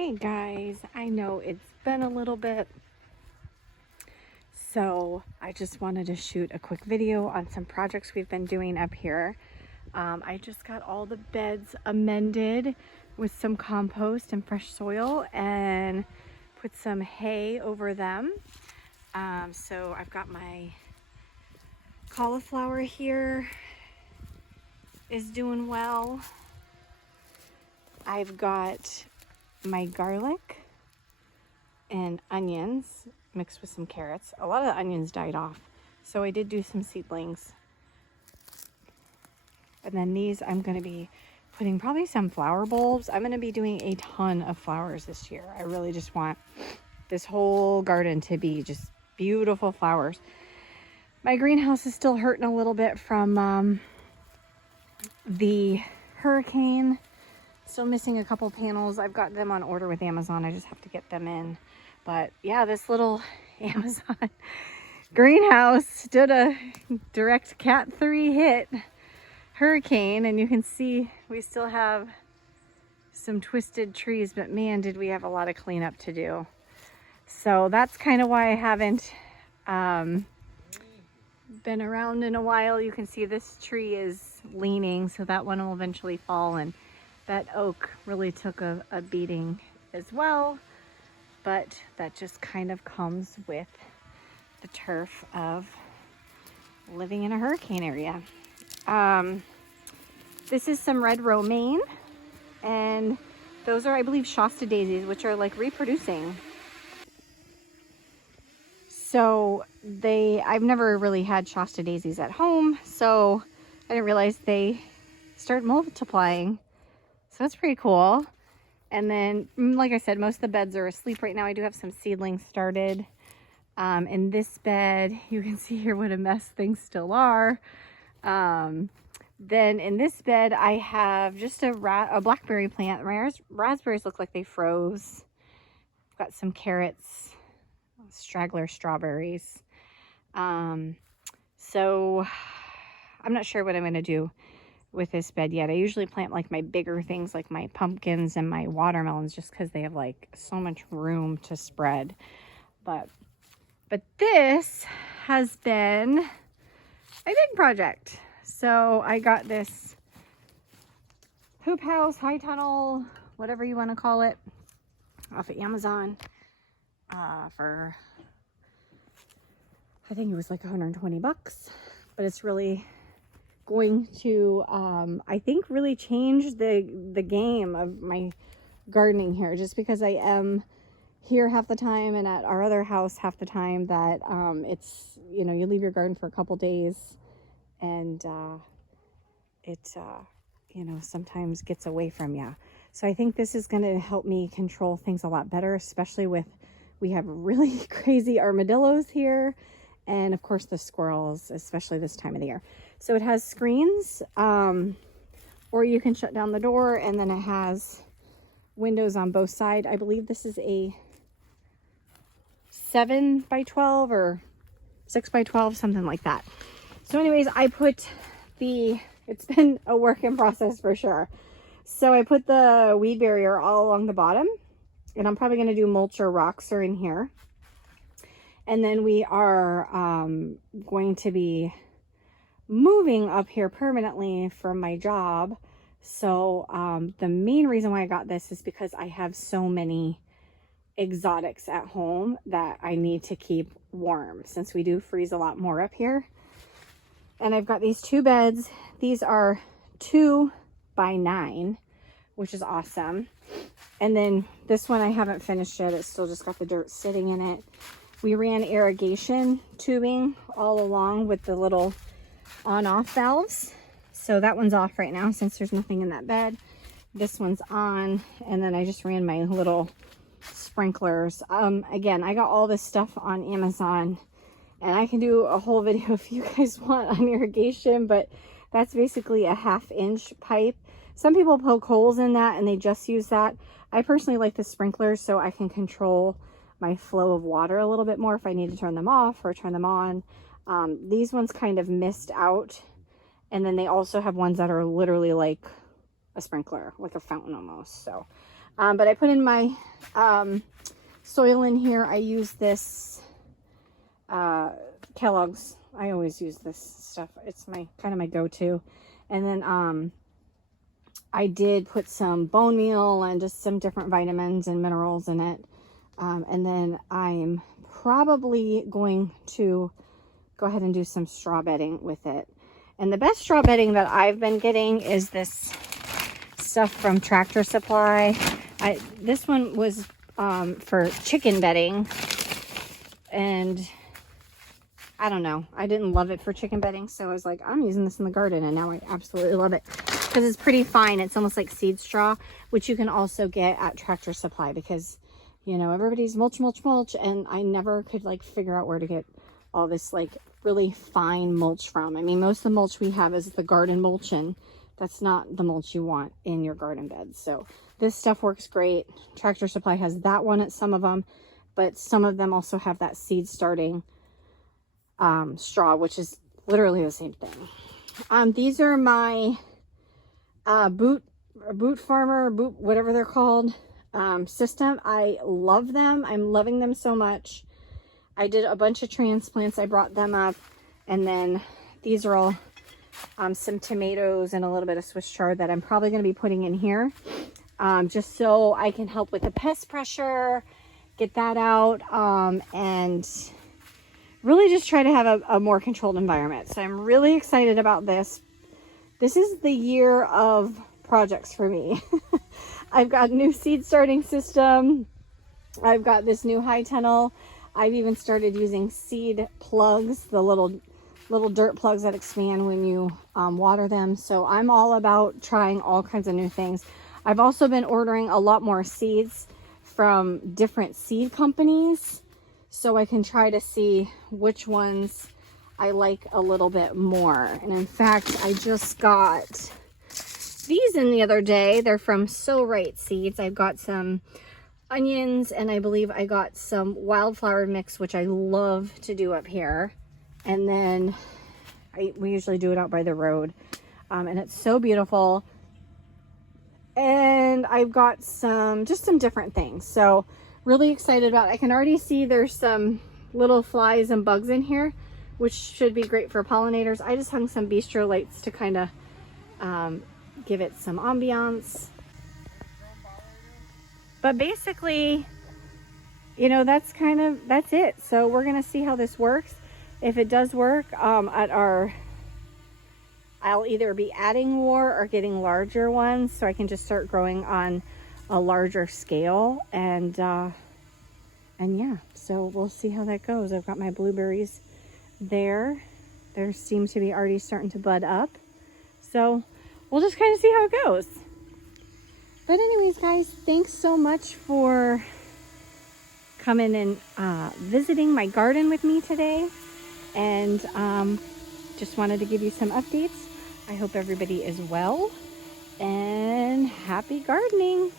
Hey guys, I know it's been a little bit, so I just wanted to shoot a quick video on some projects we've been doing up here. I just got all the beds amended with some compost and fresh soil and put some hay over them. So I've got my cauliflower here is doing well. I've got my garlic and onions mixed with some carrots. A lot of the onions died off, so I did do some seedlings. And then these I'm going to be putting probably some flower bulbs. I'm going to be doing a ton of flowers this year. I really just want this whole garden to be just beautiful flowers. My greenhouse is still hurting a little bit from the hurricane. Still missing a couple panels. I've got them on order with Amazon. I just have to get them in. But yeah, this little Amazon greenhouse did a direct Cat 3 hit hurricane, and you can see we still have some twisted trees, but man, did we have a lot of cleanup to do. So that's kind of why I haven't been around in a while. You can see this tree is leaning, so that one will eventually fall, and that oak really took a beating as well, but that just kind of comes with the turf of living in a hurricane area. This is some red romaine, and those are, I believe, Shasta daisies, which are like reproducing. So I've never really had Shasta daisies at home, so I didn't realize they start multiplying. So that's pretty cool. And then, like I said, most of the beds are asleep right now. I do have some seedlings started. In this bed, you can see here what a mess things still are. Then in this bed, I have just a blackberry plant. My raspberries look like they froze. I've got some carrots, straggler strawberries. So I'm not sure what I'm going to do with this bed yet. I usually plant like my bigger things like my pumpkins and my watermelons just because they have like so much room to spread. But this has been a big project. So I got this hoop house, high tunnel, whatever you want to call it, off of Amazon for, I think it was like 120 bucks, but it's really going to I think really change the game of my gardening here, just because I am here half the time and at our other house half the time. That it's, you know, you leave your garden for a couple days and it you know, sometimes gets away from you. So I think this is going to help me control things a lot better, especially with, we have really crazy armadillos here, and of course the squirrels, especially this time of the year. So it has screens, or you can shut down the door, and then it has windows on both sides. I believe this is a 7 by 12 or 6 by 12, something like that. So anyways, I put it's been a work in process for sure. So I put the weed barrier all along the bottom, and I'm probably going to do mulch or rocks are in here. And then we are going to be moving up here permanently for my job. So the main reason why I got this is because I have so many exotics at home that I need to keep warm, since we do freeze a lot more up here. And I've got these two beds. These are 2 by 9, which is awesome. And then this one I haven't finished yet. It's still just got the dirt sitting in it. We ran irrigation tubing all along with the little on-off valves. So that one's off right now since there's nothing in that bed. This one's on, and then I just ran my little sprinklers. Again, I got all this stuff on Amazon, and I can do a whole video if you guys want on irrigation, but that's basically a 1/2 inch pipe. Some people poke holes in that and they just use that. I personally like the sprinklers so I can control my flow of water a little bit more if I need to turn them off or turn them on. These ones kind of missed out, and then they also have ones that are literally like a sprinkler, like a fountain almost. So But I put in my soil in here. I use this Kellogg's. I always use this stuff. It's my kind of my go-to. And then I did put some bone meal and just some different vitamins and minerals in it. And then I'm probably going to go ahead and do some straw bedding with it. And the best straw bedding that I've been getting is this stuff from Tractor Supply. This one was for chicken bedding, and I don't know, I didn't love it for chicken bedding, so I was like, I'm using this in the garden, and now I absolutely love it because it's pretty fine. It's almost like seed straw, which you can also get at Tractor Supply, because you know, everybody's mulch, and I never could like figure out where to get all this like really fine mulch from. I mean, most of the mulch we have is the garden mulch, and that's not the mulch you want in your garden bed. So this stuff works great. Tractor Supply has that one at some of them, but some of them also have that seed starting straw, which is literally the same thing. These are my boot farmer, whatever they're called, system. I love them. I'm loving them so much. I did a bunch of transplants. I brought them up, and then these are all some tomatoes and a little bit of Swiss chard that I'm probably going to be putting in here, just so I can help with the pest pressure, get that out, and really just try to have a more controlled environment. So I'm really excited about this. This is the year of projects for me. I've got a new seed starting system. I've got this new high tunnel. I've even started using seed plugs, the little dirt plugs that expand when you water them. So I'm all about trying all kinds of new things. I've also been ordering a lot more seeds from different seed companies, so I can try to see which ones I like a little bit more. And in fact, I just got these in the other day. They're from So Right Seeds. I've got some onions, and I believe I got some wildflower mix, which I love to do up here. And then we usually do it out by the road, and it's so beautiful. And I've got just some different things, so really excited about it. I can already see there's some little flies and bugs in here, which should be great for pollinators. I just hung some bistro lights to kind of give it some ambiance. But basically, you know, that's it. So we're gonna see how this works. If it does work, I'll either be adding more or getting larger ones, so I can just start growing on a larger scale. And yeah, so we'll see how that goes. I've got my blueberries there. There seem to be already starting to bud up. So we'll just kind of see how it goes. But anyways, guys, thanks so much for coming and visiting my garden with me today. And just wanted to give you some updates. I hope everybody is well, and happy gardening.